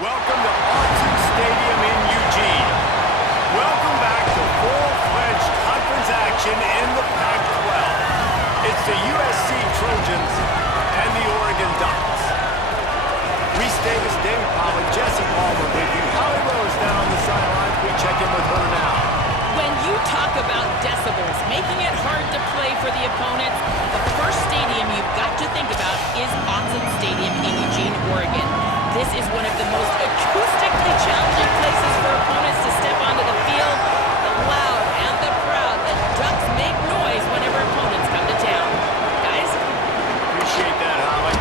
Welcome to Autzen Stadium in Eugene. Welcome back to full-fledged conference action in the Pac-12. It's the USC Trojans and the Oregon Ducks. Reese Davis, David Pollack, Jesse Palmer with you. Holly Rose down on the sidelines. We check in with her now. When you talk about decibels, making it hard to play for the opponents, the first stadium you've got to think about is Autzen Stadium in Eugene, Oregon. This is one of the most acoustically challenging places for opponents to step onto the field. The loud and the proud, the Ducks make noise whenever opponents come to town. Guys? Appreciate that, Holly.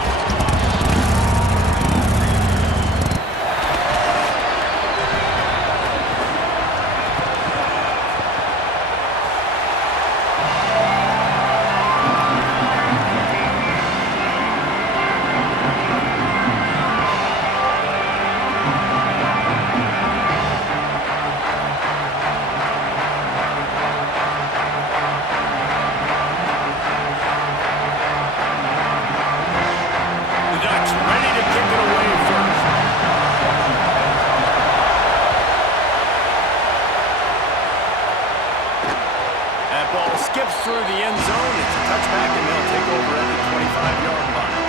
Skips through the end zone. It's a touchback, and they'll take over at the 25-yard line.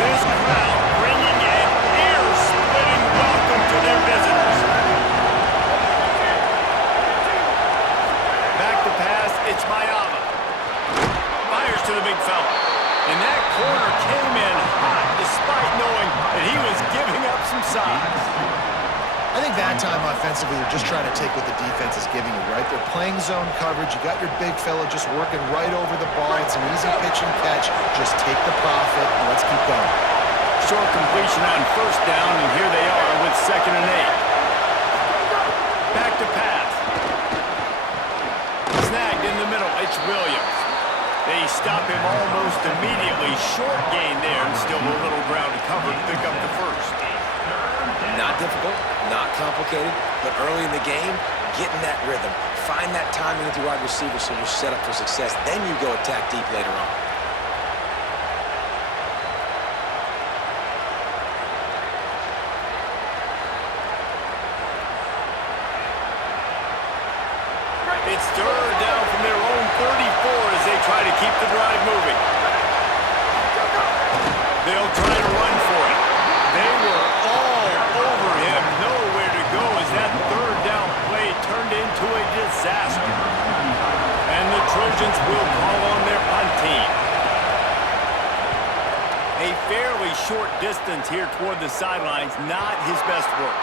This crowd bringing an ear-splitting welcome to their visitors. Back to pass. It's Mayava. Fires to the big fella. And that corner came in hot despite knowing that he was giving up some size. I think that time offensively, they're just trying to take what the defense is giving you, right? They're playing zone coverage. You got your big fella just working right over the ball. It's an easy pitch and catch. Just take the profit and let's keep going. Short completion on first down, and here they are with 2nd and 8. Back to pass. Snagged in the middle. It's Williams. They stop him almost immediately. Short gain there, and still a little ground to cover to pick up the first. Not difficult, not complicated, but early in the game, get in that rhythm. Find that timing with your wide receiver so you're set up for success. Then you go attack deep later on. It's 3rd down from their own 34 as they try to keep the drive moving. They'll try to run for it. They were all over him. Nowhere to go as that 3rd down play turned into a disaster. And the Trojans will call on their punt team. A fairly short distance here toward the sidelines, not his best work.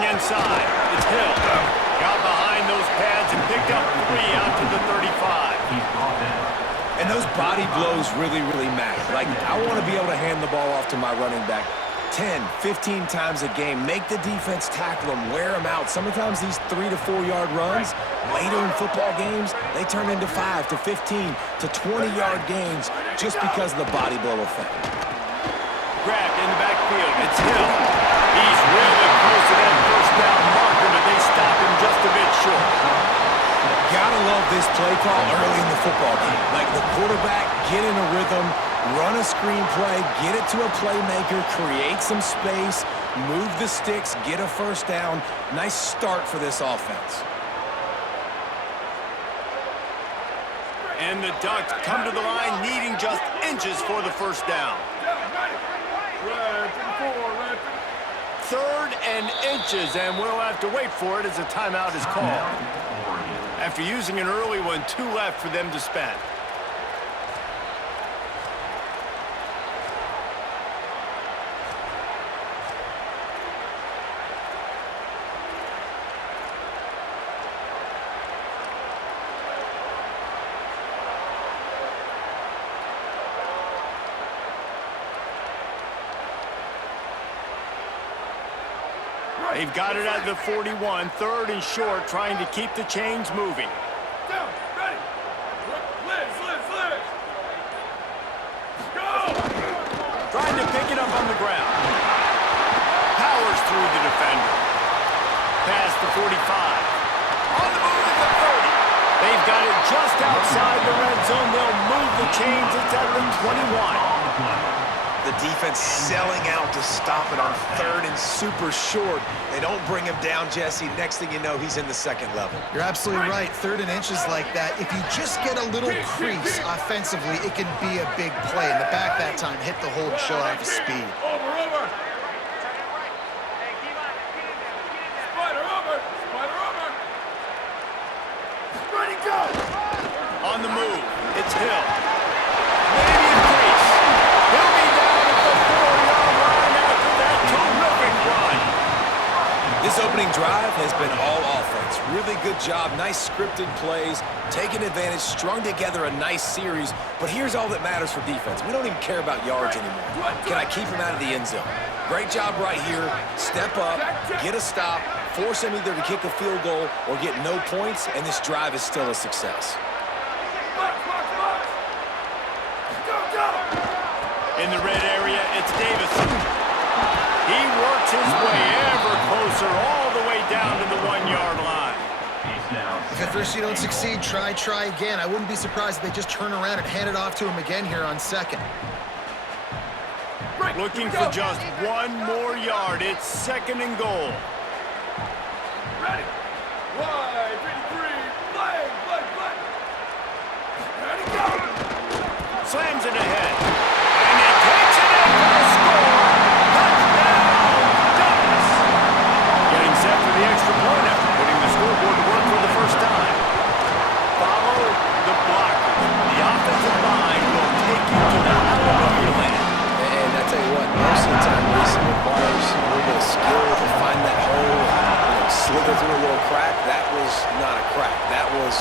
Inside, it's Hill. Got behind those pads and picked up 3 out to the 35. And those body blows really, really matter. Like, I want to be able to hand the ball off to my running back 10, 15 times a game. Make the defense tackle them, wear them out. Sometimes these 3 to 4 yard runs, later in football games, they turn into 5 to 15 to 20 yard gains just because of the body blow effect. Grabbed in the backfield, it's Hill. He's really close to that first down marker, but they stop him just a bit short. Gotta love this play call early in the football game. Like the quarterback, get in a rhythm, run a screen play, get it to a playmaker, create some space, move the sticks, get a first down. Nice start for this offense. And the Ducks come to the line needing just inches for the first down. 3rd and inches, and we'll have to wait for it as a timeout is called. After using an early one, 2 left for them to spend. They've got it at the 41, third and short, trying to keep the chains moving. Down, ready. Liz. Go! Trying to pick it up on the ground. Powers through the defender. Past the 45. On the move at the 30. They've got it just outside the red zone. They'll move the chains. It's at the 21. The defense selling out to stop it on third and super short. They don't bring him down, Jesse. Next thing you know, he's in the second level. You're absolutely right. Third and inches like that, if you just get a little crease offensively, it can be a big play. And the back that time hit the hole and showed off his speed. Over. Spider over. Ready, go! On the move. It's Hill. Maybe a crease. He'll be down at the 4-yard line after that terrific run. This opening drive has been all offense. Really good job, nice scripted plays, taking advantage, strung together a nice series. But here's all that matters for defense. We don't even care about yards anymore. Can I keep him out of the end zone? Great job right here. Step up, get a stop, force him either to kick a field goal or get no points, and this drive is still a success. In the red area, it's Davison. He works his way ever closer all the way down to the 1-yard line. If at first you don't succeed, try again. I wouldn't be surprised if they just turn around and hand it off to him again here on second. Looking for just one more yard. It's second and goal. Ready. Wide, 53. Play. Ready, go! Slams it ahead. And he takes it in for the score. Touchdown, Ducks. Getting set for the extra point after putting the scoreboard to work for the first time. Follow the blockers. The offensive line will take you to the hallelujah land. And I tell you what, most of the time racing requires a little bit of skill to find that hole and slither through a little crack. That was not a crack. That was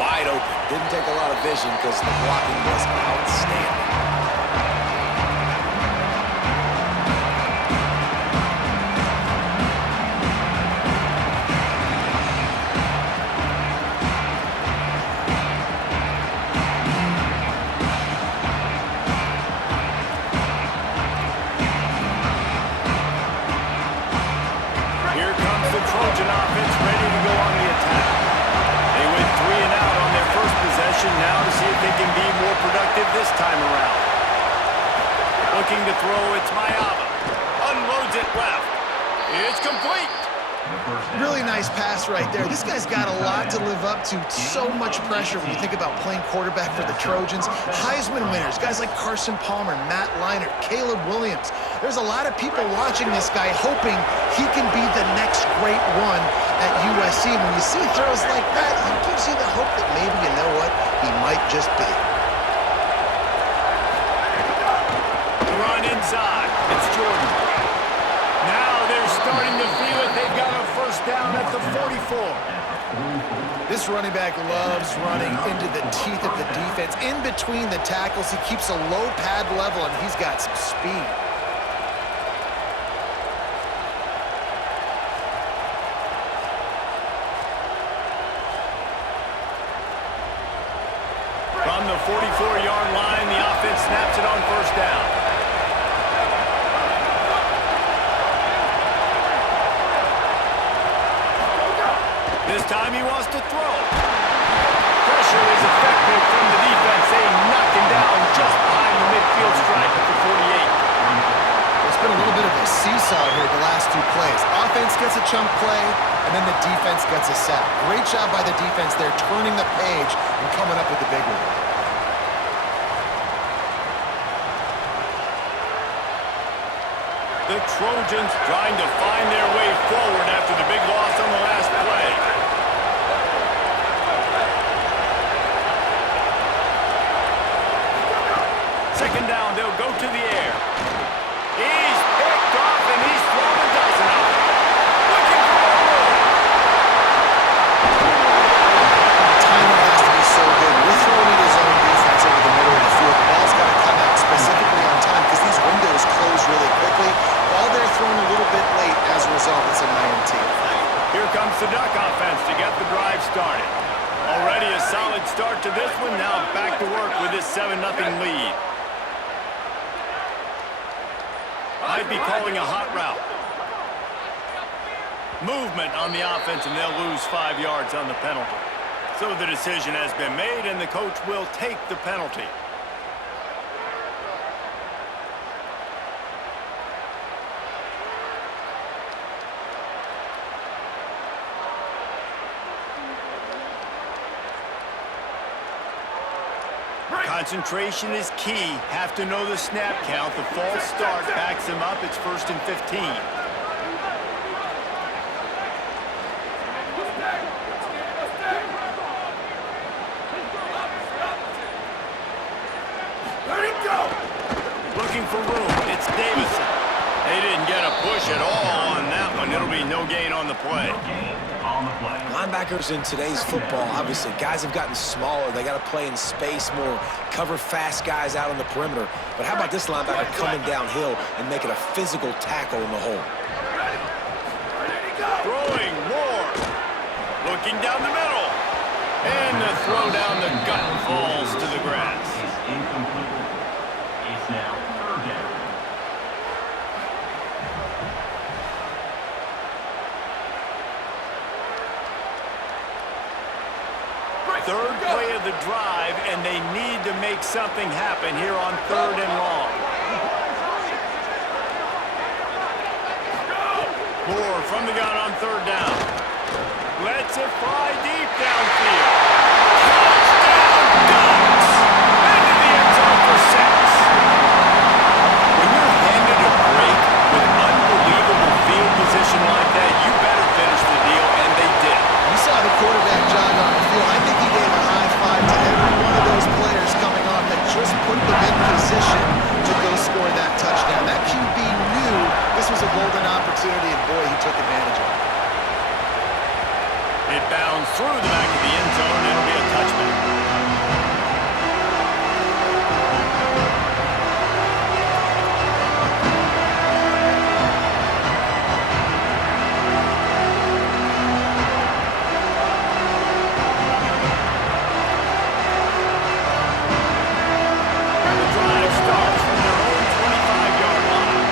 wide open. Didn't take a lot of vision because the blocking was outstanding. Here comes the Trojan offense ready to go on the attack. They went 3 and out on their first possession. Now to see if they can be more productive this time around. Looking to throw, it's Mayava. Unloads it left. It's complete. Really nice pass right there. This guy's got a lot to live up to. So much pressure when you think about playing quarterback for the Trojans. Heisman winners, guys like Carson Palmer, Matt Leinart, Caleb Williams. There's a lot of people watching this guy hoping he can be the next great one at USC. When you see throws like that, it gives you the hope that maybe, you know what, he might just be. The run inside. It's Jordan. Now they're starting to feel it. They've got a first down at the 44. This running back loves running into the teeth of the defense. In between the tackles, he keeps a low pad level, and he's got some speed. From the 44-yard line, the offense snaps it on first down. This time he wants to throw. Pressure is effective from the defense. They knock him down just behind the midfield stripe at the 48. It's been a little bit of a seesaw here the last 2 plays. Offense gets a chunk play, and then the defense gets a sack. Great job by the defense there, turning the page and coming up with the big one. The Trojans trying to find their way forward after the big loss on the last play. Second down, they'll go to the air. He's picked off and he's thrown a dozen of them. Looking for a goal. Timing has to be so good. We're throwing in his own defense over the middle of the field. The ball's got to come out specifically on time because these windows close really quickly. Ball there thrown a little bit late. As a result, it's a nice start to this one. Now back to work with this 7-0 lead. Might be calling a hot route. Movement on the offense, and they'll lose 5 yards on the penalty. So the decision has been made, and the coach will take the penalty. Concentration is key. Have to know the snap count. The false start backs him up. It's 1st and 15. Looking for room. It's Davison. They didn't get a push at all on that one. It'll be no gain on the play. Linebackers in today's football, obviously, guys have gotten smaller. They got to play in space more, cover fast guys out on the perimeter. But how about this linebacker coming downhill and making a physical tackle in the hole? Throwing more. Looking down the middle. And the throw down the gut falls to the grass. Incomplete. It's now 3rd down. Third play of the drive, and they need to make something happen here on 3rd and long. Moore from the gun on 3rd down. Lets it fly deep downfield. Touchdown, Ducks! Into the end zone for 6. When you're handed a break with unbelievable field position like that, you better finish the deal, and they did. You saw the quarterback jog on the field. I think he gave a high five to every one of those players coming off that just put them in position to go score that touchdown. That QB knew this was a golden opportunity, and boy, he took advantage of it. It bounds through the back of the end zone. It'll be a touchback. The drive starts from their own 25-yard line.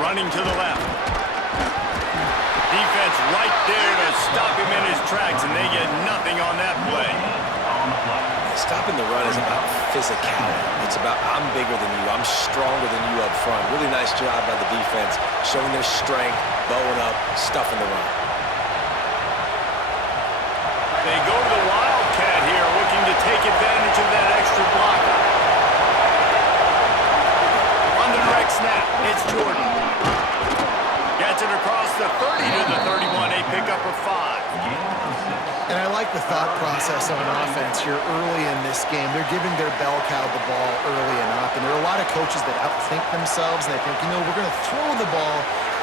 Running to the left. Defense right there to stop him in his tracks, and they get nothing on that play. Stopping the run is about physicality. It's about I'm bigger than you, I'm stronger than you up front. Really nice job by the defense, showing their strength, bowing up, stuffing the run. They go to the Wildcat here, looking to take advantage of that extra blocker. On the direct snap, it's Jordan. Gets it across the 30 to the 31, a pickup of 5. And I like the thought process of an offense here early in this game. They're giving their bell cow the ball early enough. And there are a lot of coaches that outthink themselves, and they think, you know, we're going to throw the ball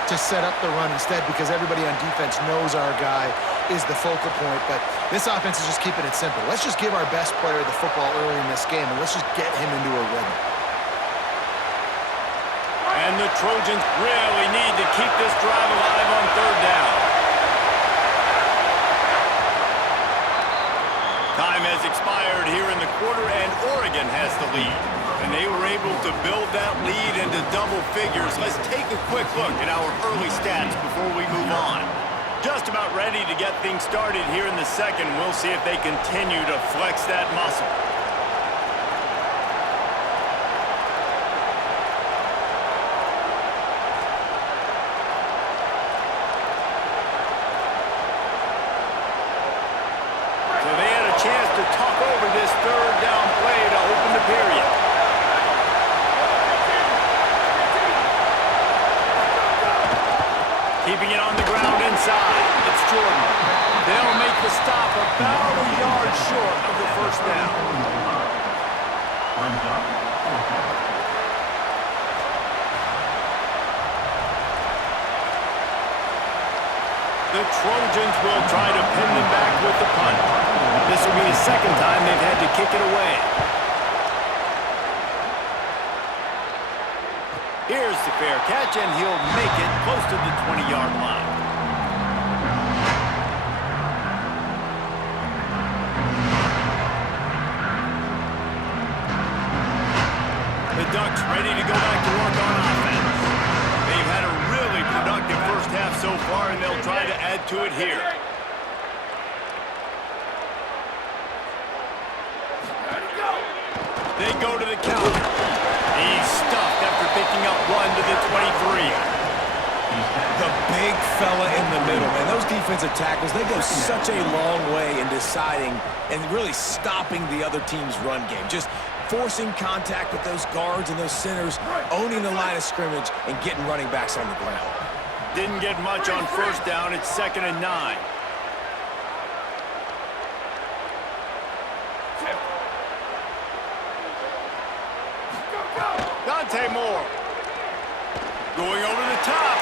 to set up the run instead because everybody on defense knows our guy is the focal point. But this offense is just keeping it simple. Let's just give our best player the football early in this game, and let's just get him into a rhythm. And the Trojans really need to keep this drive alive on 3rd down. Time has expired here in the quarter, and Oregon has the lead. And they were able to build that lead into double figures. Let's take a quick look at our early stats before we move on. Just about ready to get things started here in the second. We'll see if they continue to flex that muscle. So they had a chance to talk over this 3rd down play to open the period. Keeping it on the ground inside. It's Jordan. They'll make the stop about a yard short of the 1st down. The Trojans will try to pin them back with the punt. This will be the 2nd time they've had to kick it away. Here's the fair catch, and he'll make it close to the 20-yard line. ready to go back to work on offense. They've had a really productive first half so far, and they'll try to add to it here. They go to the counter. He's stuffed after picking up one to the 23. The big fella in the middle, man. Those defensive tackles, they go such a long way in deciding and really stopping the other team's run game. Just forcing contact with those guards and those centers, owning the line of scrimmage, and getting running backs on the ground. Didn't get much on first down. It's 2nd and 9. Dante Moore. Going over the top.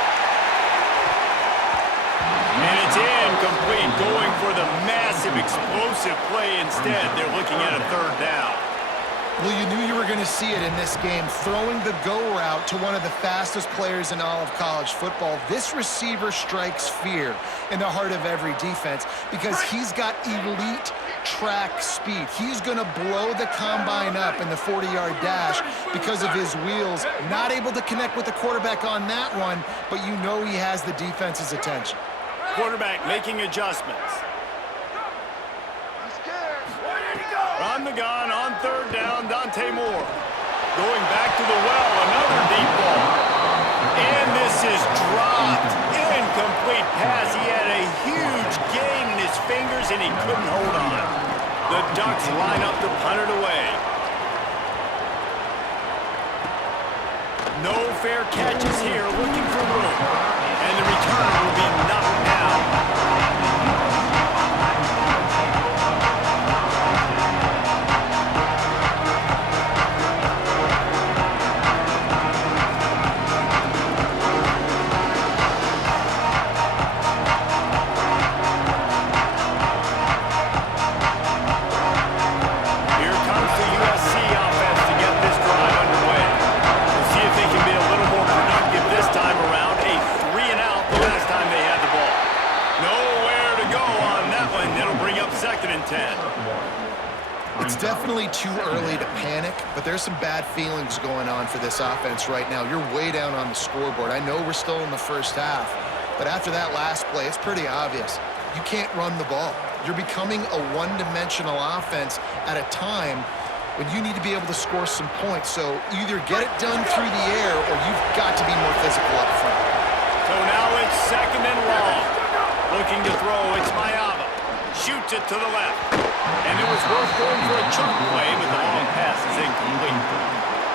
And it's incomplete. Going for the massive, explosive play instead. They're looking at a 3rd down. Well, you knew you were going to see it in this game. Throwing the go route to one of the fastest players in all of college football. This receiver strikes fear in the heart of every defense because he's got elite track speed. He's going to blow the combine up in the 40-yard dash because of his wheels. Not able to connect with the quarterback on that one, but you know he has the defense's attention. Quarterback making adjustments. On the gun, on 3rd down, Dante Moore. Going back to the well, another deep ball. And this is dropped. Incomplete pass. He had a huge gain in his fingers, and he couldn't hold on. The Ducks line up to punt it away. No fair catches here, looking for room. And the return will be knocked down. It's definitely too early to panic, but there's some bad feelings going on for this offense right now. You're way down on the scoreboard. I know we're still in the first half, but after that last play, it's pretty obvious. You can't run the ball. You're becoming a one-dimensional offense at a time when you need to be able to score some points. So either get it done through the air or you've got to be more physical up front. So now it's 2nd and long. Looking to throw, it's Mayava. Shoots it to the left. And it was worth going for a chunk play, but the long pass is incomplete.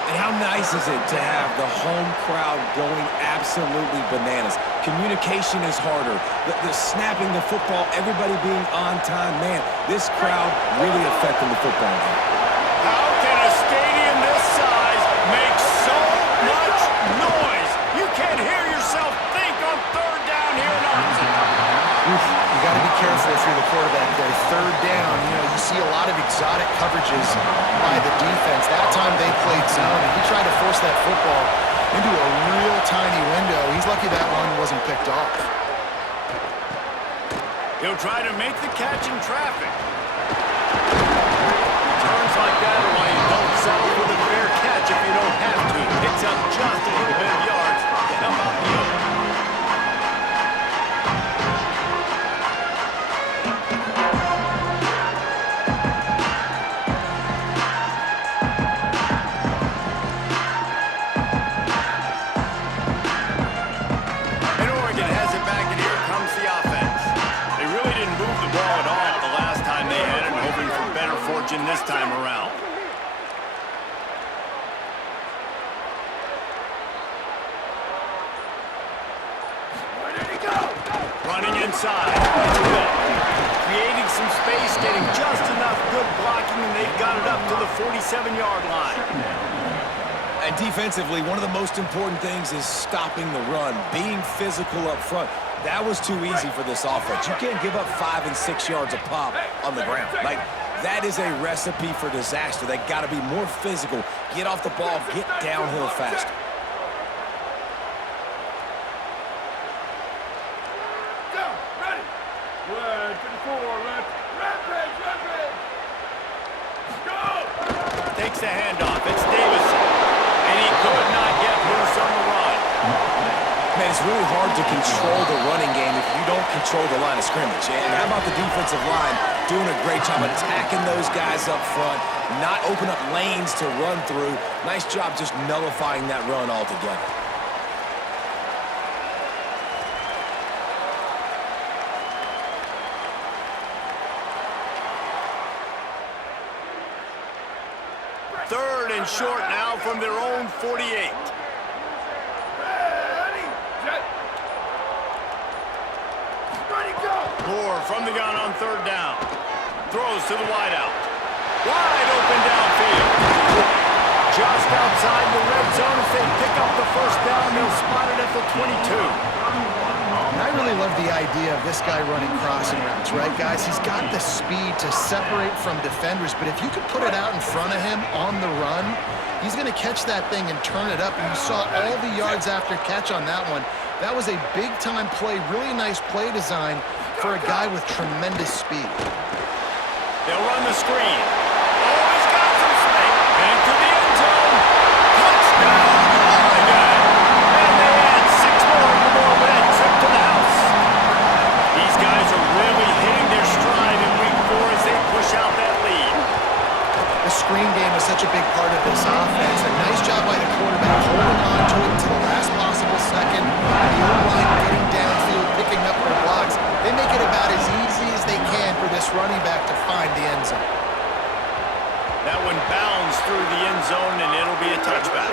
And how nice is it to have the home crowd going absolutely bananas? Communication is harder. The snapping the football, everybody being on time. Man, this crowd really affecting the football game. How can a stadium this size make so much noise? You can't hear yourself think on 3rd down here in Austin. You got to be careful if you're the quarterback there. 3rd down, you see a lot of exotic coverages by the defense. That time they played zone, and he tried to force that football into a real tiny window. He's lucky that one wasn't picked off. He'll try to make the catch in traffic. Turns like that are why you don't settle for the fair catch if you don't have to. Picks up just a little bit of yards to help out the other. This time around. Where did he go? Running inside. Creating some space, getting just enough good blocking, and they've got it up to the 47-yard line. And defensively, one of the most important things is stopping the run, being physical up front. That was too easy for this offense. You can't give up 5 and 6 yards a pop on the ground. That is a recipe for disaster. They got to be more physical, get off the ball, get downhill faster. Go, ready. 154 left. Rampage. Go. Takes the handoff. It's Davison. And he it's really hard to control the running game if you don't control the line of scrimmage. And how about the defensive line doing a great job attacking those guys up front, not open up lanes to run through. Nice job just nullifying that run altogether. Third and short now from their own 48. Moore from the gun on third down. Throws to the wideout. Wide open downfield. Just outside the red zone as they pick up the first down. They'll spot it at the 22. And I really love the idea of this guy running crossing routes, right, guys? He's got the speed to separate from defenders, but if you could put it out in front of him on the run, he's going to catch that thing and turn it up. And you saw all the yards after catch on that one. That was a big-time play, really nice play design for a guy with tremendous speed. They'll run the screen. Oh, he's got some space. Into the end zone. Touchdown, Oregon. And they add 6 more to go with that trip to the house. These guys are really hitting their stride in week 4 as they push out that lead. The screen game is such a big part of this offense. A nice job by the quarterback holding on to it to the last possible second. And the O-line getting downfield, picking up their blocks. They make it about as easy as they can for this running back to find the end zone. That one bounds through the end zone, and it'll be a touchback.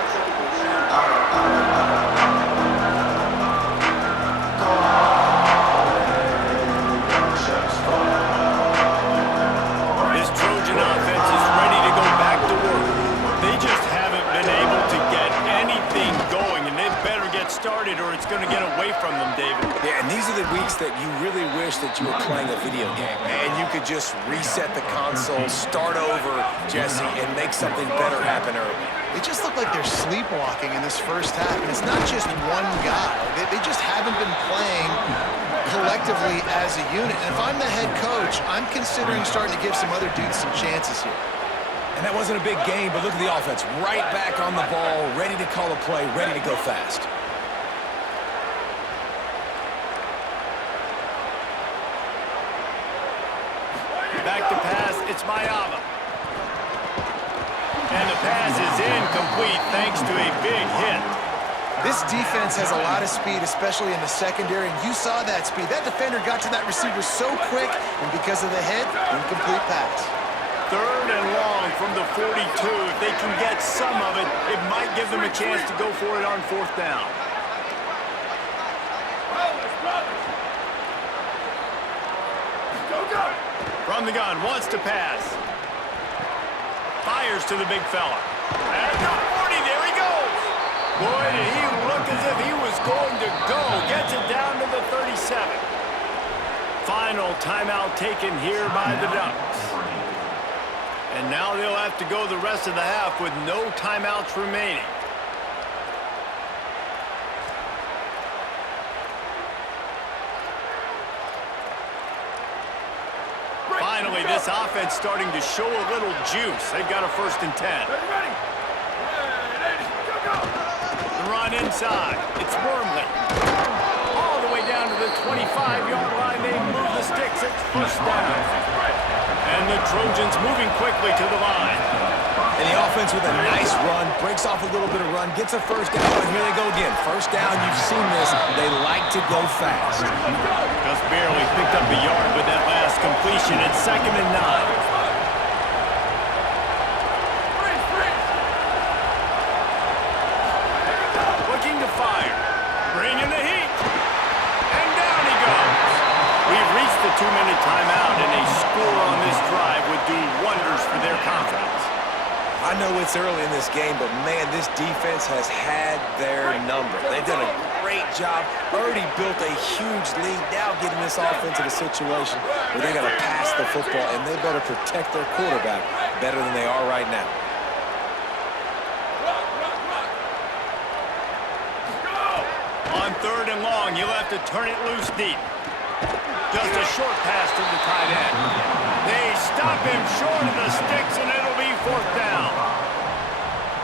This Trojan offense is ready to go back to work. They just haven't been able to get anything going, and they better get started or it's going to get away from them, David. Yeah, and these are the weeks that you really wish that you were playing a video game and you could just reset the console, start over, Jesse, and make something better happen early. They just look like they're sleepwalking in this first half, and it's not just one guy. They just haven't been playing collectively as a unit. And if I'm the head coach, I'm considering starting to give some other dudes some chances here. And that wasn't a big game, but look at the offense. Right back on the ball, ready to call a play, ready to go fast. Back to pass, it's Mayava. And the pass is incomplete thanks to a big hit. This defense has a lot of speed, especially in the secondary, and you saw that speed. That defender got to that receiver so quick, and because of the hit, incomplete pass. Third and long from the 42. If they can get some of it, it might give them a chance to go for it on fourth down. From the gun, wants to pass. Fires to the big fella. At the 40, there he goes. Boy, did he look as if he was going to go. Gets it down to the 37. Final timeout taken here by the Ducks. And now they'll have to go the rest of the half with no timeouts remaining. Finally, this offense starting to show a little juice. They've got a 1st and 10. The run inside. It's Wormley. All the way down to the 25-yard line. They move the sticks. It's 1st down. And the Trojans moving quickly to the line. And the offense with a nice run, breaks off a little bit of run, gets a 1st down, and here they go again. 1st down, you've seen this. They like to go fast. Just barely picked up a yard with that last completion. It's 2nd and 9. Looking to fire. Bringing the heat. And down he goes. We've reached the 2-minute timeout, and a score on this drive would do wonders for their confidence. I know it's early in this game, but man, this defense has had their number. They've done a great job, already built a huge lead, now getting this offense in a situation where they got to pass the football, and they better protect their quarterback better than they are right now. On 3rd and long, you'll have to turn it loose deep. Just a short pass to the tight end. They stop him short of the sticks, and it'll be 4th down.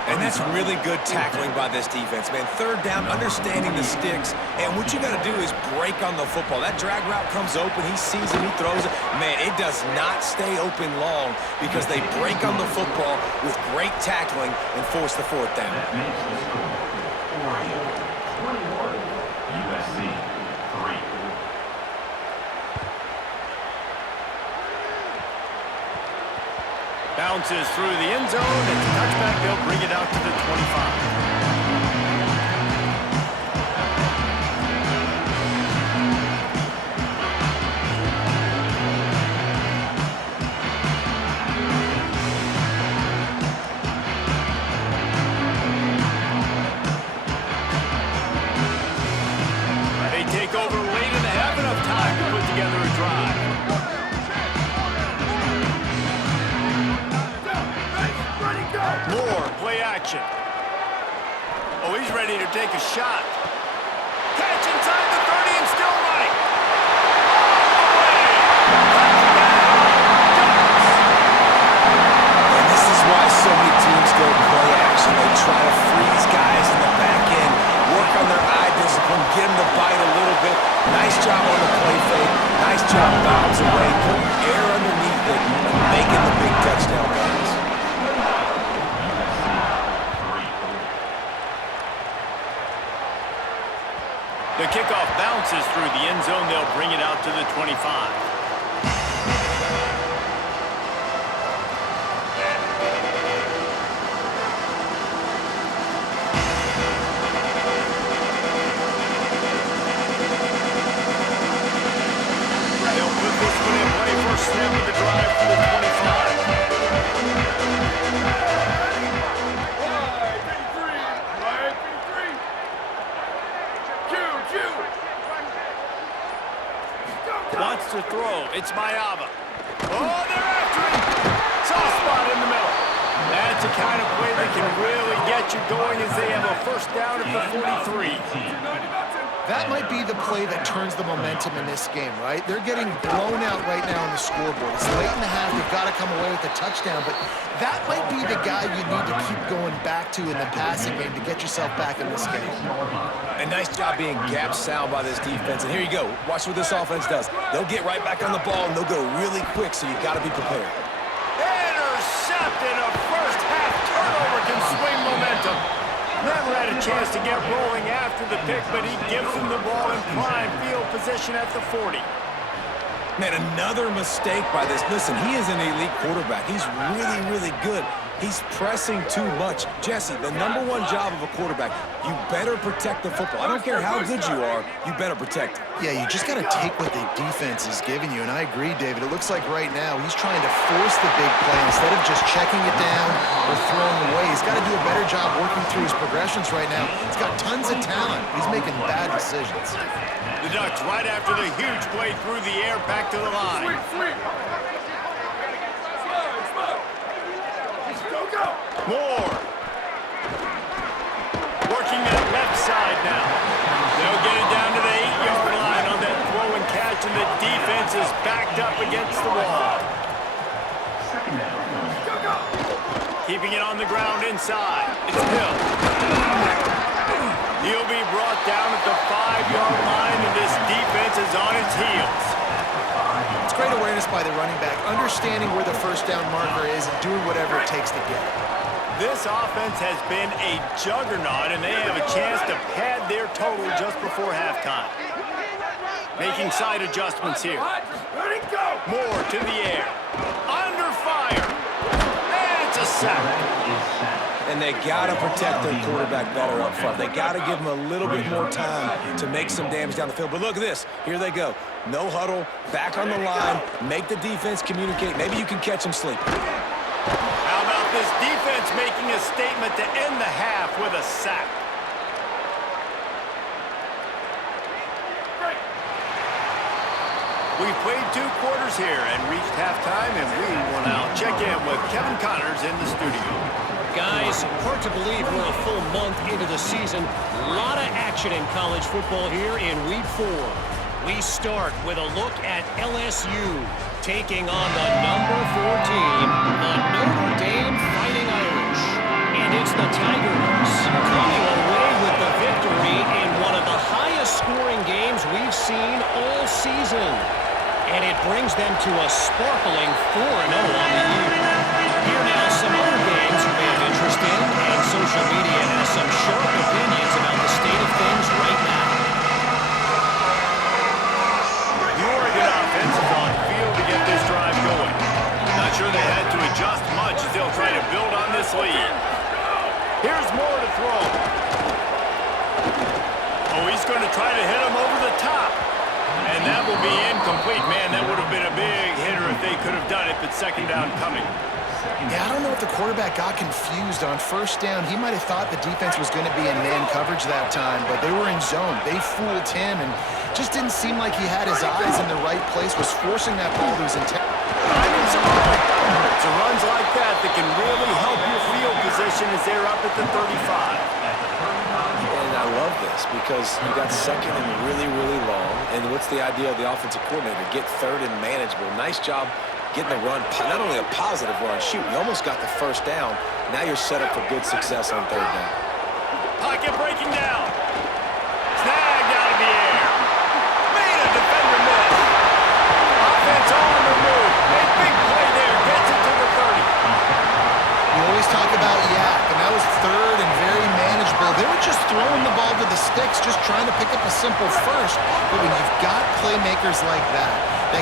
And that's really good tackling by this defense, man. Third down, understanding the sticks. And what you got to do is break on the football. That drag route comes open. He sees it. He throws it. Man, it does not stay open long because they break on the football with great tackling and force the fourth down. That makes the score 40-21, USC 3. Bounces through the end zone. It's a touchback. They'll bring it out to the 25. They take over late and they have enough time to put together a drive. Moore, play action. Oh, he's ready to take a shot. Catch inside the 30 and still running. And this is why so many teams go play action. They try to freeze guys in the back end, work on their eye discipline, get them to bite a little bit. Nice job on the play fake. Nice job bounce away, putting air underneath it, and making the big touchdown pass. The kickoff bounces through the end zone. They'll bring it out to the 25. They'll put this one in play for a snap of the drive for the 25. Wants to throw. It's Mayava. Oh, they're after him. Soft spot in the middle. That's the kind of play that can really get you going as they have a first down at the 43. That might be the play that turns the momentum in this game, right? They're getting blown out right now on the scoreboard. It's late in the half. They've got to come away with a touchdown, but that might be the guy you need to keep going back to in the passing game to get yourself back in this game. And nice job being gap sound by this defense. And here you go. Watch what this offense does. They'll get right back on the ball, and they'll go really quick, so you got to be prepared. Intercepted. A first half turnover can swing momentum. Never had a chance to get rolling after the pick, but he gives him the ball in prime field position at the 40. Man, another mistake by this. Listen, he is an elite quarterback. He's really, really good. He's pressing too much. Jesse, the number one job of a quarterback, you better protect the football. I don't care how good you are, you better protect it. Yeah, you just got to take what the defense is giving you, and I agree, David. It looks like right now he's trying to force the big play instead of just checking it down or throwing away. He's got to do a better job working through his progressions right now. He's got tons of talent. He's making bad decisions. The Ducks right after the huge play through the air back to the line. Moore. Working that left side now. They'll get it down to the 8-yard line on that throw and catch, and the defense is backed up against the wall. Second down. Keeping it on the ground inside. It's Hill. He'll be brought down at the 5-yard line, and this defense is on its heels. It's great awareness by the running back, understanding where the first down marker is and doing whatever it takes to get it. This offense has been a juggernaut, and they have a chance to pad their total just before halftime. Making side adjustments here. Moore to the air. Under fire. And it's a sack. And they got to protect their quarterback better up front. They got to give him a little bit more time to make some damage down the field. But look at this. Here they go. No huddle, back on the line, make the defense communicate. Maybe you can catch them sleeping. How about this defense making a statement to end the half with a sack? We've played 2 quarters here and reached halftime, and we will now check in with Kevin Connors in the studio. Guys, hard to believe we're a full month into the season. A lot of action in college football here in Week 4. We start with a look at LSU taking on the number 4 team, the Notre Dame Fighting Irish. And it's the Tigers coming away with the victory in one of the highest-scoring games we've seen all season. And it brings them to a sparkling 4-0 on the year. Here now, some other games you may have interest in, and social media has some sharp opinions about the state of things right now. The Oregon offense is on field to get this drive going. Not sure they had to adjust much as they'll try to build on this lead. Here's Moore to throw. Oh, he's going to try to hit him over the top. And that will be incomplete. Man, that would have been a big hitter if they could have done it, but second down coming. Yeah, I don't know if the quarterback got confused on first down. He might have thought the defense was going to be in man coverage that time, but they were in zone. They fooled him and just didn't seem like he had his eyes in the right place, was forcing that ball to his intent. It's runs like that that can really help your field position as they're up at the 35. And I love this because you got second and really, really long. And what's the idea of the offensive coordinator? Get third and manageable. Nice job getting the run. Not only a positive run, shoot, you almost got the first down. Now you're set up for good success on third down. Pocket breaking down. Snagged out of the air. Made a defender miss. Offense on the move. A big play there. Gets it to the 30. We always talk about Yak, and that was third and very manageable. They were just throwing the ball to the sticks, just trying to pick up a simple first. But when you've got playmakers like that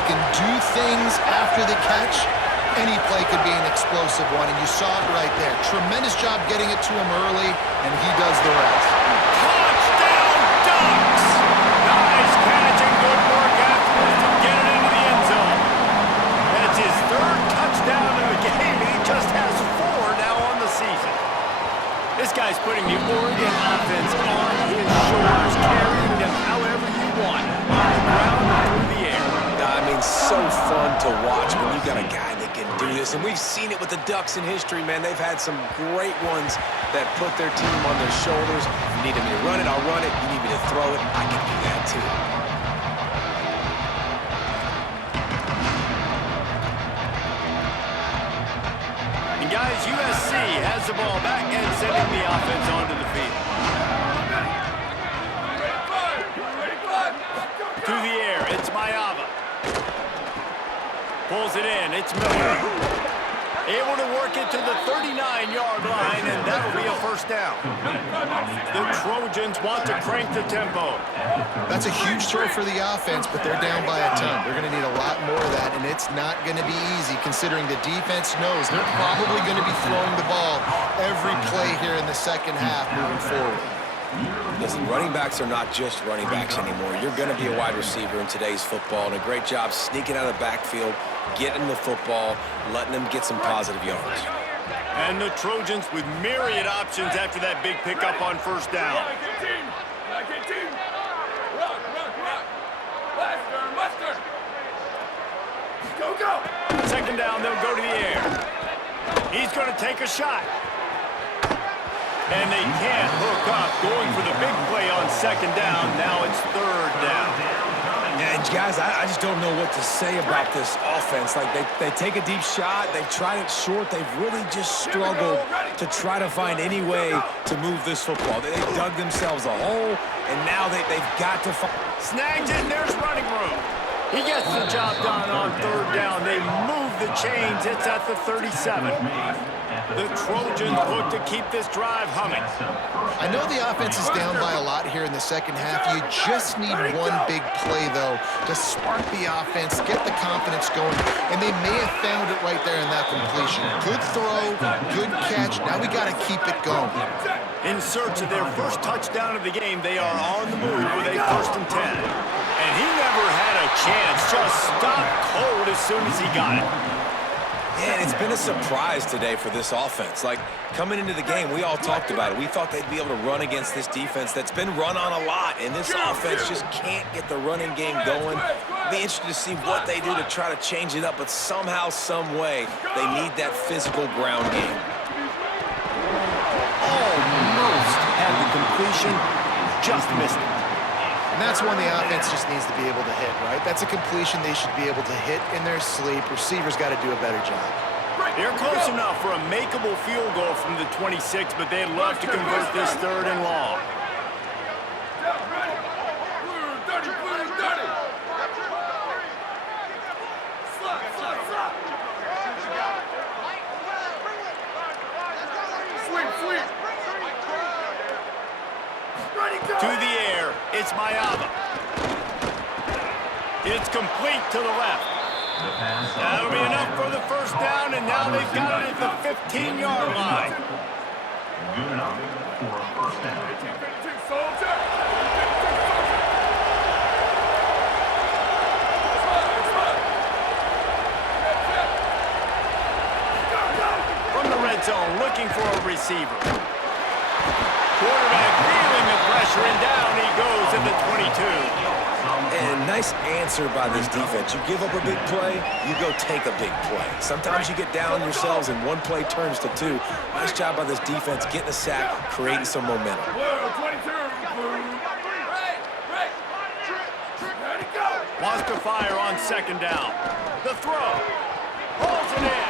can do things after the catch, any play could be an explosive one, and you saw it right there. Tremendous job getting it to him early, and he does the rest. Touchdown, Ducks! Nice catch and good work afterwards to get it into the end zone. That's his third touchdown in the game. He just has 4 now on the season. This guy's putting the Oregon offense on his shoulders, carrying them however you want, on the ground or through the air. I mean, so fun to watch when you got a guy that can do this. And we've seen it with the Ducks in history, man. They've had some great ones that put their team on their shoulders. You need me to run it, I'll run it. You need me to throw it, I can do that too. And guys, USC has the ball back and sending the offense onto the field. To the air, it's Mayava. Pulls it in, it's Miller. Able to work it to the 39-yard line, and that'll be a first down. The Trojans want to crank the tempo. That's a huge throw for the offense, but they're down by a ton. They're going to need a lot more of that, and it's not going to be easy considering the defense knows they're probably going to be throwing the ball every play here in the second half moving forward. Listen, running backs are not just running backs anymore. You're going to be a wide receiver in today's football, and a great job sneaking out of the backfield, getting the football, letting them get some positive yards. And the Trojans with myriad options after that big pickup on first down. Go! Second down, they'll go to the air. He's going to take a shot. And they can't hook up, going for the big play on second down. Now it's third down. And guys, I just don't know what to say about this offense. Like, they take a deep shot, they've tried it short, they've really just struggled to try to find any way to move this football. They dug themselves a hole, and now they've got to find... Snags it, and there's running room. He gets the job done on third down. They move the chains. It's at the 37. The Trojans look to keep this drive humming. I know the offense is down by a lot here in the second half. You just need one big play, though, to spark the offense, get the confidence going, and they may have found it right there in that completion. Good throw, good catch. Now we got to keep it going. In search of their first touchdown of the game, they are on the move with a 1st and 10. And he never had a chance, just stopped cold as soon as he got it. Yeah, it's been a surprise today for this offense. Like, coming into the game, we all talked about it. We thought they'd be able to run against this defense that's been run on a lot, and this offense just can't get the running game going. Be interested to see what they do to try to change it up, but somehow, some way, they need that physical ground game. Almost had the completion, just missed it. And that's one the offense just needs to be able to hit, right? That's a completion they should be able to hit in their sleep. Receivers got to do a better job. They're close enough for a makeable field goal from the 26, but they'd love to convert this 3rd and long. To the air, it's Mayava. It's complete to the left. That'll be enough for the 1st down, and now they've got it at the 15-yard line. Good enough for a 1st down. From the red zone, looking for a receiver. Quarterback feeling the pressure, and down he goes at the 22. And nice answer by this defense. You give up a big play, you go take a big play. Sometimes you get down yourselves and one play turns to 2. Nice job by this defense getting a sack, creating some momentum. Wants to fire on 2nd down. The throw. Pulls it in.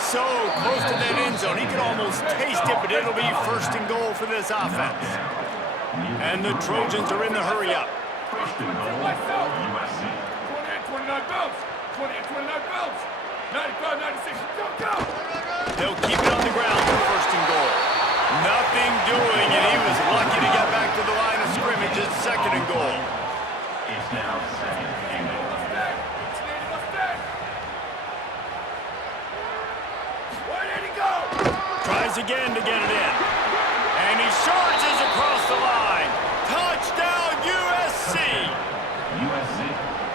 So close to that end zone. He can almost taste it, but it'll be 1st and goal for this offense. And the Trojans are in the hurry up. 1st and goal, USC. 28-29 bounce. 28-29 bounce. 95-96. Go, go. They'll keep it on the ground for 1st and goal. Nothing doing, and he was lucky to get back to the line of scrimmage at 2nd and goal. It's now 2nd and goal. Where did he go? Tries again to get it in. And he charges across the line. Touchdown, USC!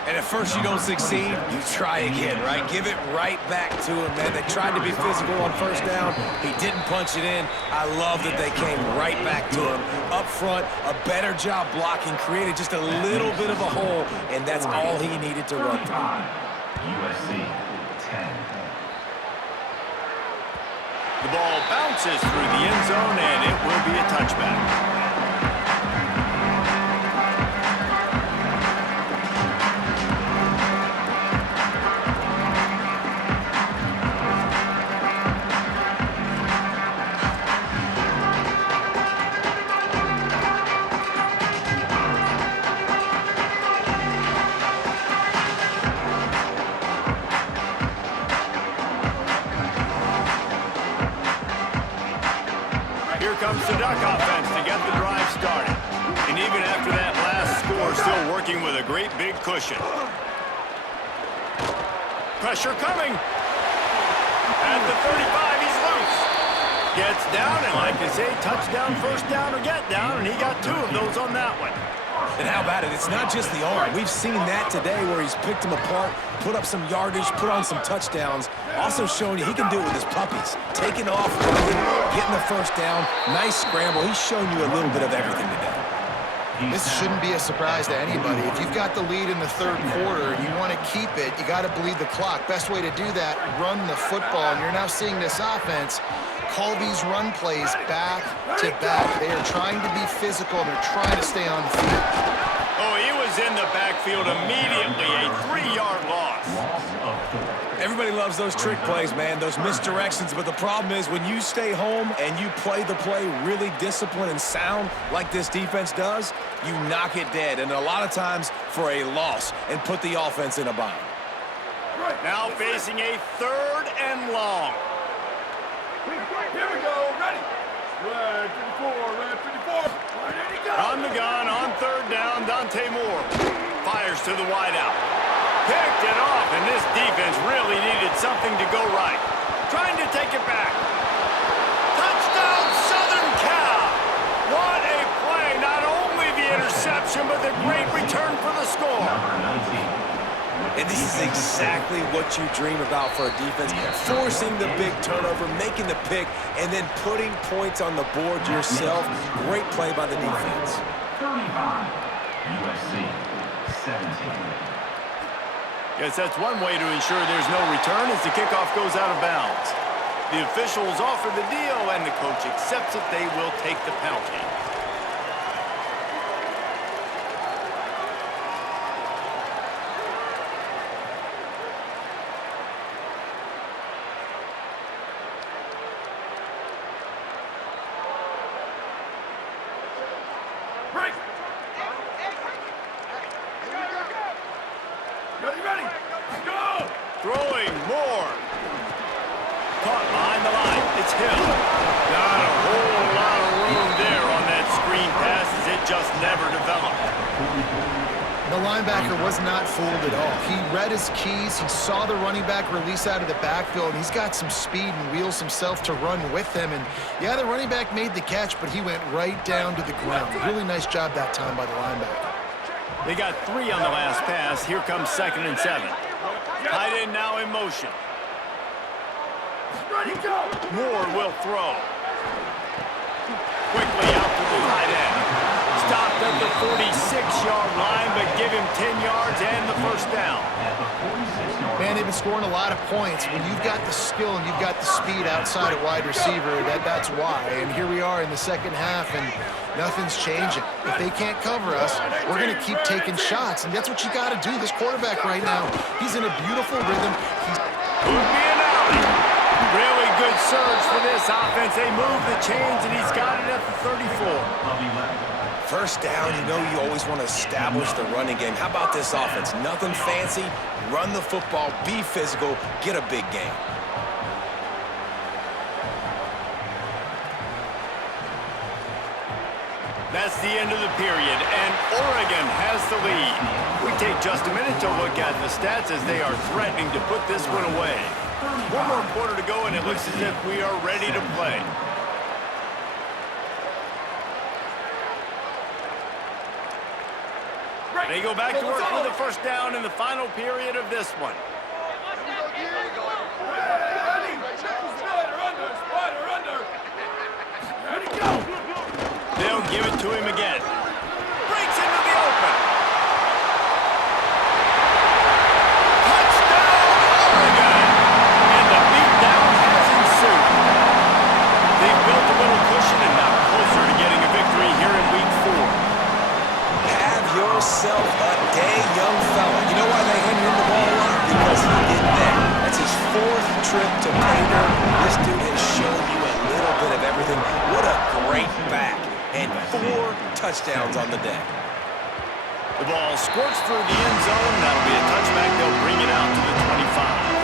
And at first you don't succeed, you try again, right? Give it right back to him, man. They tried to be physical on 1st down. He didn't punch it in. I love that they came right back to him. Up front, a better job blocking, created just a little bit of a hole, and that's all he needed to run through. USC 10. The ball bounces through the end zone, and it will be a touchback. Here comes the Duck offense to get the drive started. And even after that last score, still working with a great big cushion. Pressure coming. At the 35, he's loose. Gets down, and like they say, touchdown, 1st down, or get down, and he got 2 of those on that one. And how about it? It's not just the arm. We've seen that today where he's picked them apart, put up some yardage, put on some touchdowns. Also showing you he can do it with his puppies. Taking off, running, getting the 1st down. Nice scramble. He's shown you a little bit of everything today. This shouldn't be a surprise to anybody. If you've got the lead in the 3rd quarter and you want to keep it, you got to bleed the clock. Best way to do that, run the football. And you're now seeing this offense call these run plays back to back. They are trying to be physical, and they're trying to stay on the field. Oh, he was in the backfield immediately, a 3-yard loss. Everybody loves those trick plays, man, those misdirections, but the problem is when you stay home and you play the play really disciplined and sound like this defense does, you knock it dead, and a lot of times for a loss, and put the offense in a bind. Now facing a 3rd and long. Here we go. Ready. Red 54. Red 54. Where did he go? On the gun, on 3rd down, Dante Moore fires to the wideout. Picked it off, and this defense really needed something to go right. Trying to take it back. Touchdown, Southern Cal! What a play! Not only the interception, but the great return for the score. And this is exactly what you dream about for a defense. Forcing the big turnover, making the pick, and then putting points on the board yourself. Great play by the defense. 35, USC 17. Yes, that's one way to ensure there's no return as the kickoff goes out of bounds. The officials offer the deal, and the coach accepts it. They will take the penalty. Ready, ready. Go! Throwing more. Caught behind the line. It's Hill. Not a whole lot of room there on that screen pass as it just never developed. The linebacker was not fooled at all. He read his keys. He saw the running back release out of the backfield. He's got some speed and wheels himself to run with him. And, yeah, the running back made the catch, but he went right down to the ground. Really nice job that time by the linebacker. They got 3 on the last pass. Here comes 2nd and 7. Tight end now in motion. Ready, go! Moore will throw. Quickly out to the tight end. Stopped at the 46-yard line, but give him 10 yards and the first down. Man, they've been scoring a lot of points. When you've got the skill and you've got the speed outside at wide receiver, that's why. And here we are in the second half, and nothing's changing. If they can't cover us, we're going to keep taking shots, and that's what you got to do. This quarterback right now, he's in a beautiful rhythm. Could be an alley. Really good surge for this offense. They move the chains, and he's got it at the 34. First down, you know you always want to establish the running game. How about this offense? Nothing fancy. Run the football, be physical, get a big game. That's the end of the period, and Oregon has the lead. We take just a minute to look at the stats as they are threatening to put this one away. One more quarter to go, and it looks as if we are ready to play. They go back to work for the first down in the final period of this one. Ready! Spider under, spider under. Ready, go! They'll give it to him again. Breaks into the open. Touchdown, Oregon! And the beatdown has ensued. They've built a little cushion and now closer to getting a victory here in week 4. Yourself a day, young fella. You know why they hand him the ball a lot? Because he did that. That's his 4th trip to Painter. This dude has shown you a little bit of everything. What a great back. And 4 touchdowns on the day. The ball squirts through the end zone. That'll be a touchback. They'll bring it out to the 25.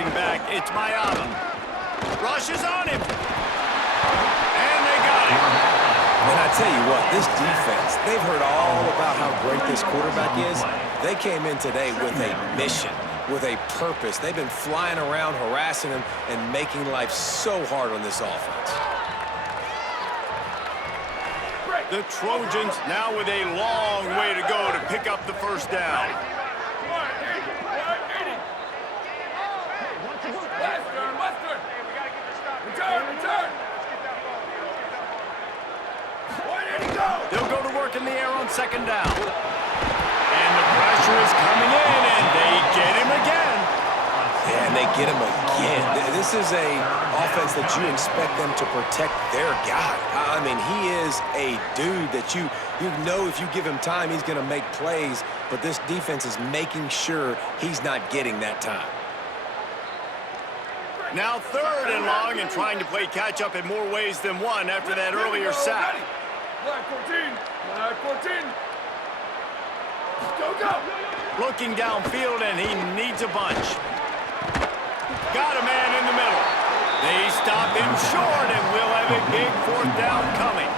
Back, it's Mayava. Rush is on him. And they got him. And I tell you what, this defense, they've heard all about how great this quarterback is. They came in today with a mission, with a purpose. They've been flying around, harassing him, and making life so hard on this offense. The Trojans now with a long way to go to pick up the first down. They'll go to work in the air on second down. And the pressure is coming in, and they get him again. Yeah, and they get him again. This is a offense that you expect them to protect their guy. I mean, he is a dude that you know if you give him time, he's going to make plays. But this defense is making sure he's not getting that time. Now 3rd and long and trying to play catch-up in more ways than one after that earlier sack. Black 14, black 14. Go, go. Looking downfield, and he needs a bunch. Got a man in the middle. They stop him short, and we'll have a big 4th down coming.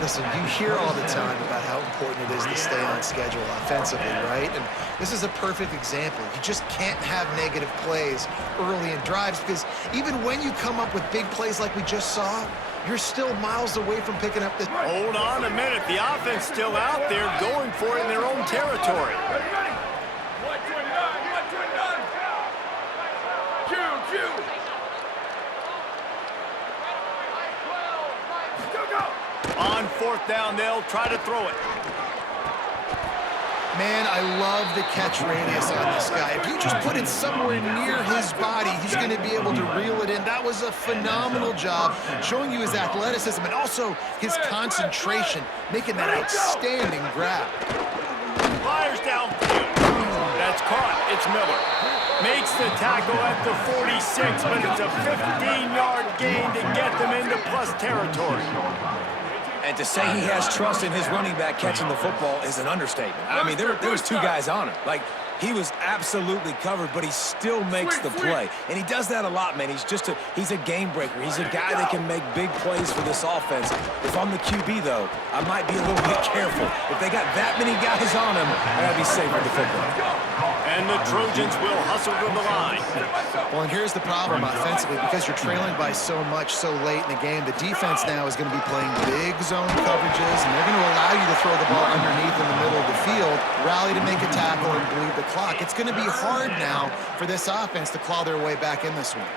Listen, you hear all the time about how important it is to stay on schedule offensively, right? And this is a perfect example. You just can't have negative plays early in drives because even when you come up with big plays like we just saw, you're still miles away from picking up the... Hold on a minute. The offense still out there going for it in their own territory. Ready, ready. 129, 129. Q. On 4th down, they'll try to throw it. Man, I love the catch radius on this guy. If you just put it somewhere near his body, he's going to be able to reel it in. That was a phenomenal job, showing you his athleticism and also his concentration, making that outstanding grab. Fires downfield. That's caught. It's Miller. Makes the tackle at the 46, but it's a 15-yard gain to get them into plus territory. And to say he has trust in his running back catching the football is an understatement. I mean, there was two guys on him. Like, he was absolutely covered, but he still makes the play. And he does that a lot, man. He's a game breaker. He's a guy that can make big plays for this offense. If I'm the QB, though, I might be a little bit careful. If they got that many guys on him, I gotta be safe with the football. And the Trojans will hustle to the line. Well, and here's the problem offensively. Because you're trailing by so much so late in the game, the defense now is going to be playing big zone coverages, and they're going to allow you to throw the ball underneath in the middle of the field, rally to make a tackle, and bleed the clock. It's going to be hard now for this offense to claw their way back in this one.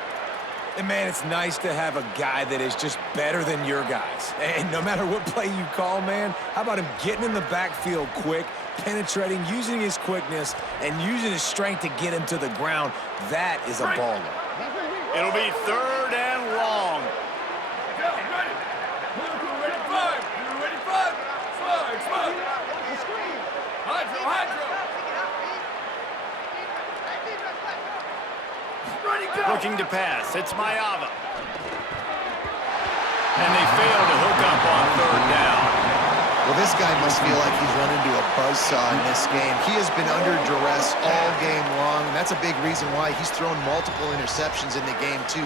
And, man, it's nice to have a guy that is just better than your guys. And no matter what play you call, man, how about him getting in the backfield quick, penetrating, using his quickness, and using his strength to get him to the ground? That is a baller. It'll be 3rd and long. Ready, five. Hydro. Looking to pass. It's Mayava. And they fail to hook up on 3rd down. Well, this guy must feel like he's run into a buzzsaw in this game. He has been under duress all game long, and that's a big reason why he's thrown multiple interceptions in the game, too.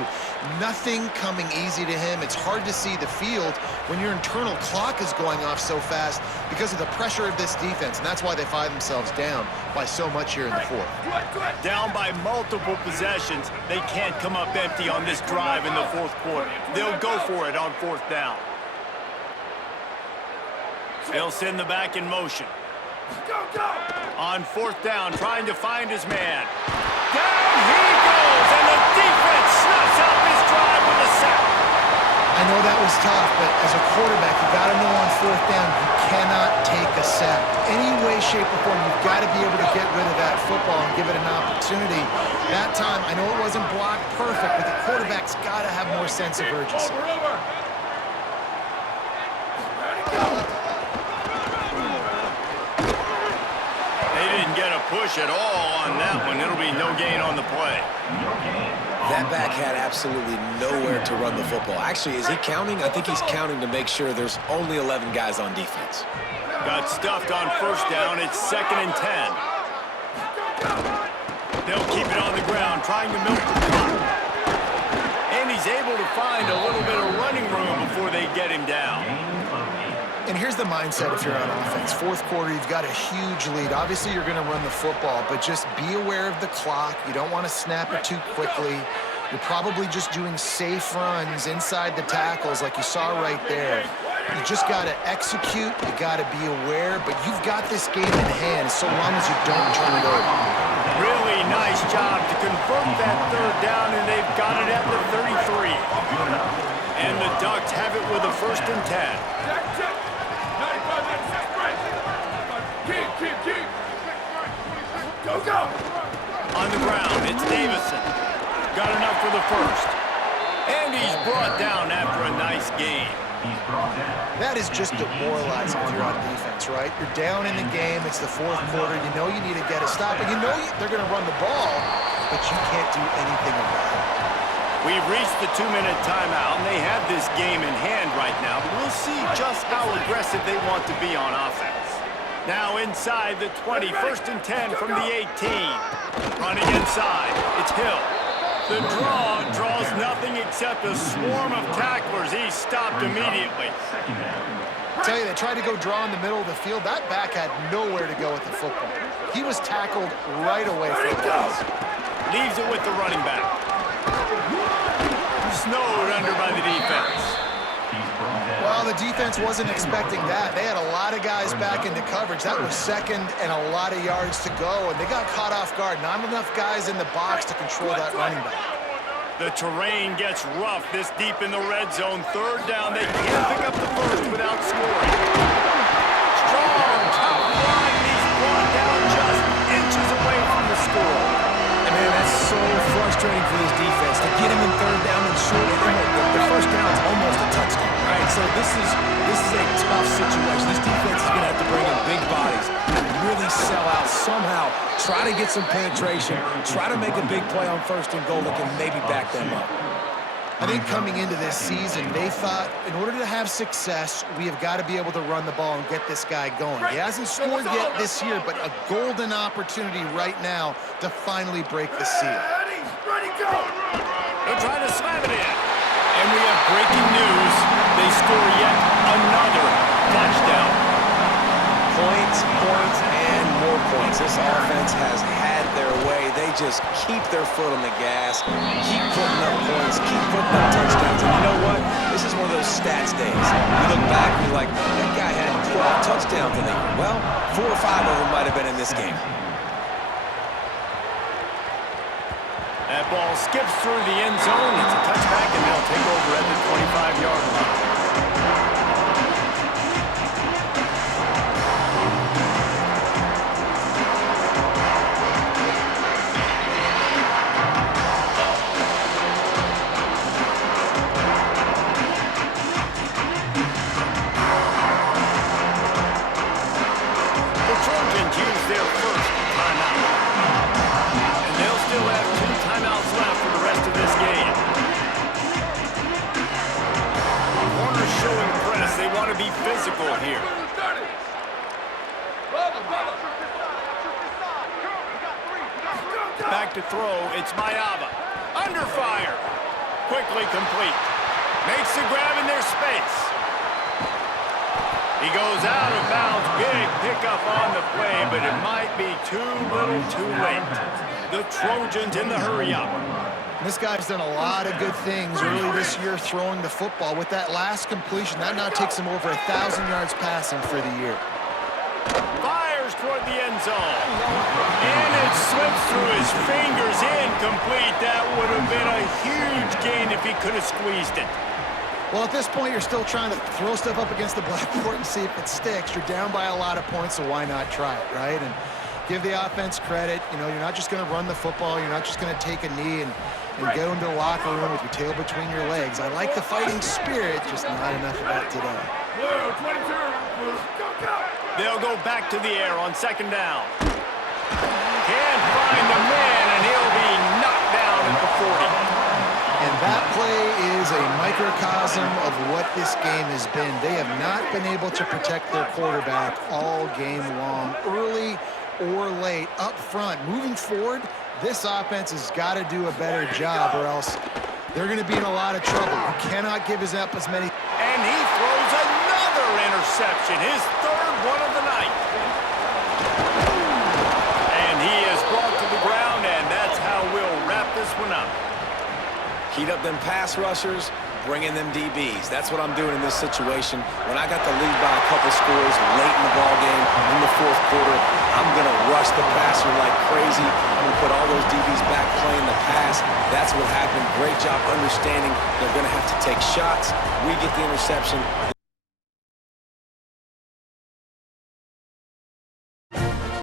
Nothing coming easy to him. It's hard to see the field when your internal clock is going off so fast because of the pressure of this defense, and that's why they find themselves down by so much here in the 4th. Down by multiple possessions, they can't come up empty on this drive in the 4th quarter. They'll go for it on 4th down. They'll send the back in motion. Go! On 4th down, trying to find his man. Down he goes, and the defense snuffs out this drive with a sack. I know that was tough, but as a quarterback, you got to know on 4th down, you cannot take a sack. Any way, shape, or form, you've got to be able to get rid of that football and give it an opportunity. That time, I know it wasn't blocked perfect, but the quarterback's got to have more sense of urgency. Over. Get a push at all on that one. It'll be no gain on the play. That back had absolutely nowhere to run the football. Actually, is he counting? I think he's counting to make sure there's only 11 guys on defense. Got stuffed on 1st down. It's 2nd and 10. They'll keep it on the ground, trying to milk the clock. And he's able to find a little bit of running room before they get him down. And here's the mindset if you're on offense. 4th quarter, you've got a huge lead. Obviously, you're going to run the football, but just be aware of the clock. You don't want to snap it too quickly. You're probably just doing safe runs inside the tackles like you saw right there. You just got to execute. You got to be aware, but you've got this game in hand so long as you don't turn it over. Really nice job to convert that 3rd down, and they've got it at the 33. And the Ducks have it with a 1st and 10. Go! On the ground, it's Davison. Got enough for the 1st. And he's brought down after a nice game. That is just demoralizing if you're on defense, right? You're down in the game. It's the 4th quarter. You know you need to get a stop, and you know they're going to run the ball, but you can't do anything about it. We've reached the 2-minute timeout, and they have this game in hand right now, but we'll see just how aggressive they want to be on offense. Now inside the 20, 1st and 10 from the 18. Running inside, it's Hill. The draw draws nothing except a swarm of tacklers. He's stopped immediately. I tell you, they tried to go draw in the middle of the field. That back had nowhere to go with the football. He was tackled right away from the pass. Leaves it with the running back. Snowed under by the defense. Well, the defense wasn't expecting that. They had a lot of guys back into coverage. That was 2nd and a lot of yards to go, and they got caught off guard. Not enough guys in the box to control that running back. The terrain gets rough this deep in the red zone. 3rd down, they can't pick up the 1st without scoring. Strong top line, he's brought down this situation. This defense is going to have to bring in big bodies and really sell out somehow. Try to get some penetration. Try to make a big play on 1st and goal that can maybe back them up. I think coming into this season, they thought in order to have success, we have got to be able to run the ball and get this guy going. He hasn't scored yet this year, but a golden opportunity right now to finally break the seal. Ready, go! They're trying to slam it in. And we have breaking news. They score yet another touchdown. Points, and more points. This offense has had their way. They just keep their foot on the gas, keep putting up points, keep putting up touchdowns. And you know what? This is one of those stats days. You look back and you're like, that guy had 12 touchdowns in the year. Well, 4 or 5 of them might have been in this game. That ball skips through the end zone. It's a touchback, and they'll take over at the 25-yard line. The Trojans use their first timeout. And they'll still have 2 timeouts left for the rest of this game. Corners showing press. They want to be physical here. Back to throw. It's Mayava. Under fire. Quickly complete. Makes the grab in their space. He goes out of bounds. Big pickup on the play, but it might be too little too late. The Trojans in the hurry-up. This guy's done a lot of good things early this year throwing the football. With that last completion, that now takes him over 1,000 yards passing for the year. Fires toward the end zone. And it slips through his fingers. Incomplete. That would have been a huge gain if he could have squeezed it. Well, at this point, you're still trying to throw stuff up against the blackboard and see if it sticks. You're down by a lot of points, so why not try it, right? And give the offense credit. You know, you're not just going to run the football. You're not just going to take a knee and go into the locker room with your tail between your legs. I like the fighting spirit, just not enough of that today. They'll go back to the air on 2nd down. Can't find the man, and he'll be knocked down at the 40. And that play is a microcosm of what this game has been. They have not been able to protect their quarterback all game long, early or late, up front. Moving forward, this offense has got to do a better job, or else they're going to be in a lot of trouble. You cannot give us up as many. And he throws another interception, his 3rd one of the night. And he is brought to the ground, and that's how we'll wrap this one up. Heat up them pass rushers, bring in them DBs. That's what I'm doing in this situation. When I got the lead by a couple scores late in the ball game, in the 4th quarter, I'm going to rush the passer like crazy. I'm going to put all those DBs back playing the pass. That's what happened. Great job understanding they're going to have to take shots. We get the interception.